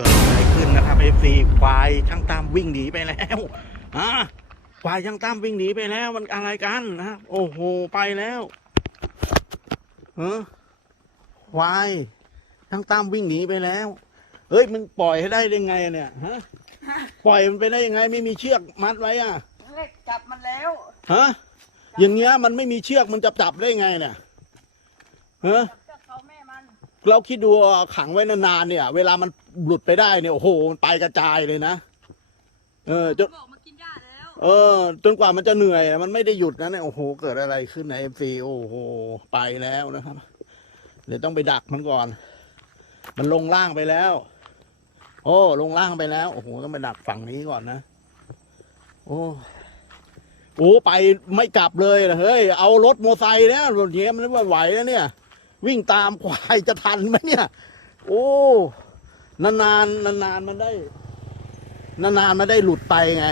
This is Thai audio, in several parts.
กิดอะไรขึ้นนะครับเอฟซีควายช่างตามวิ่งหนีไปแล้วอะควายช่างตามวิ่งหนีไปแล้วมันอะไรกันนะโอ้โหไปแล้วเออควายช่างตามวิ่งหนีไปแล้วเฮ้ยมันปล่อยให้ได้ยังไงเนี่ยฮะปล่อยมันไปได้ยังไง ไม่มีเชือกมัดไว้อะเล็กจับมันแล้วฮะอย่างเงี้ยมันไม่มีเชือกมันจะจับได้ไงเนี่ยฮะ เราคิดดูเอาขังไว้นานๆเนี่ย เวลามันหลุดไปได้เนี่ยโอ้โหมันไปกระจายเลยนะเออจนบอกมากินหญ้าแล้ว เออ จนกว่ามันจะเหนื่อยอะมันไม่ได้หยุดนะเนี่ยโอ้โห เกิดอะไรขึ้นในเอฟซีโอ้โหไปแล้วนะครับเดี๋ยวต้องไปดักมันก่อน มันลงล่างไปแล้ว โอ้ ลงล่างไปแล้วโอ้โหต้องไปดักฝั่งนี้ก่อนนะโอ้โอ้ไปไม่กลับเลยเหรอเฮ้ยเอารถโมอไซค์แล้วรถเนี้ยมันไม่ไหวแล้วเนี่ย วิ่งตามควายจะทันไหมเนี่ย โอ้นานๆนานๆมันได้ นานๆมันได้หลุดไปไง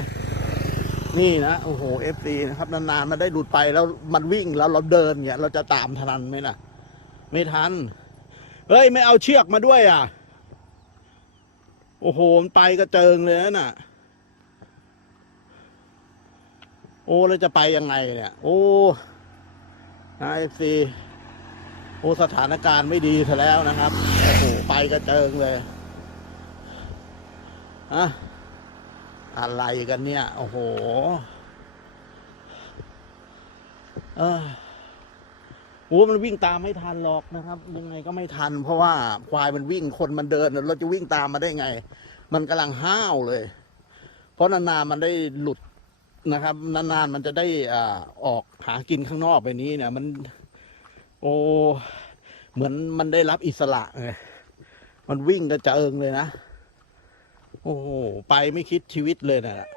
นี่นะโอ้โหเอฟซีนะครับ นานๆมันได้หลุดไปแล้วมันวิ่งแล้วเราเดินเนี่ยเราจะตามทันไหมล่ะ ไม่ทันเฮ้ยไม่เอาเชือกมาด้วยอะ โอ้โหมันไปกระเจิงเลยนะ่ะ โอ้แล้วจะไปยังไงเนี่ย โอ้นะเอฟซี โอ้สถานการณ์ไม่ดีซะแล้วนะครับโอ้โหไปกระเจิงเลยอะอะไรกันเนี่ย โอ้โหเออโอ้มันวิ่งตามไม่ทันหรอกนะครับ ยังไงก็ไม่ทัน เพราะว่าควายมันวิ่งคนมันเดินเราจะวิ่งตามมาได้ไง มันกำลังห้าวเลย เพราะนานๆมันได้หลุดนะครับ นานๆมันจะได้อ่าออกหากินข้างนอกไปนี้เนี่ย มัน โอ้เหมือนมันได้รับอิสระไงมันวิ่งกระเจิงเลยนะ โอ้โหไปไม่คิดชีวิตเลยนะ่ะ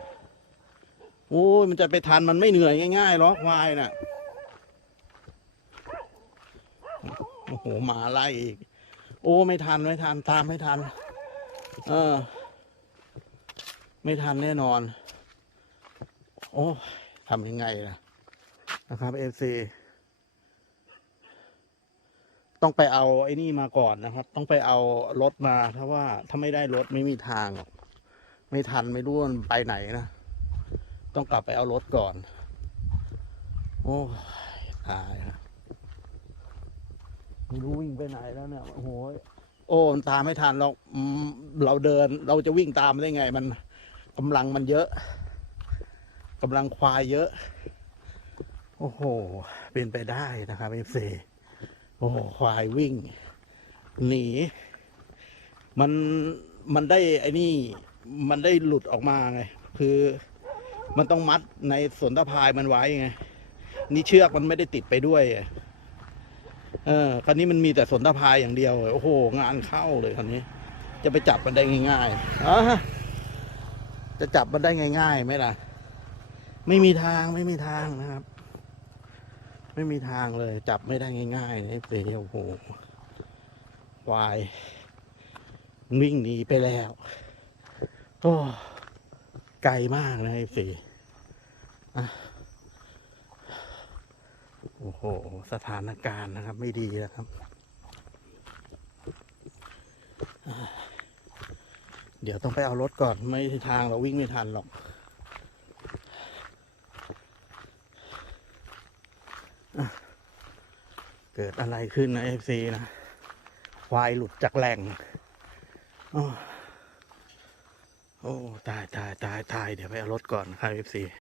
โอ้ยมันจะไปทันมันไม่เหนื่อยง่ายๆหรอกควายน่ะโอ้โหหมาไล่อีก โอ้ไม่ทันไม่ทันตามไม่ทัน เออ ไม่ทันแน่นอน โอ้ทำยังไงล่ะ นะครับเอฟซี ต้องไปเอาไอ้นี่มาก่อนนะครับ ต้องไปเอารถมาถ้าว่าถ้าไม่ได้รถไม่มีทางหรอกไม่ทันไม่รู้มันไปไหนนะ ต้องกลับไปเอารถก่อน โอ้ยตายครับไม่รู้วิ่งไปไหนแล้วเนี่ยโอ้โหโอ้มันตามไม่ทันเราเราเดิน เราจะวิ่งตามได้ไง มันกำลังมันเยอะกำลังควายเยอะ โอ้โห เป็นไปได้นะครับเอฟซี โอ้ควายวิ่ง หนี มันมันได้ไอ้นี่มันได้หลุดออกมาไง คือมันต้องมัดในสนตะพายมันไว้ไง นี่เชือกมันไม่ได้ติดไปด้วยอะเออคราวนี้มันมีแต่สนตะพายอย่างเดียว โอ้โห งานเข้าเลยคราวนี้ จะไปจับมันได้ง่ายๆอะจะจับมันได้ง่ายๆไหมล่ะ ไม่มีทางไม่มีทางนะครับ ไม่มีทางเลย จับไม่ได้ง่ายๆนะเปโอ้โหควายวิ่งหนีไปแล้วโอ้ไกลมากนะไอ้เฟอ่โอ้โห สถานการณ์นะครับ ไม่ดีนะครับ เดี๋ยวต้องไปเอารถก่อน ไม่มีทางเราวิ่งไม่ทันหรอก เกิดอะไรขึ้นนะเอฟซีนะควายหลุดจากแหล่งโอ้โอ้ ตายตายตายตายเดี๋ยวไปเอารถก่อนครับเอฟซี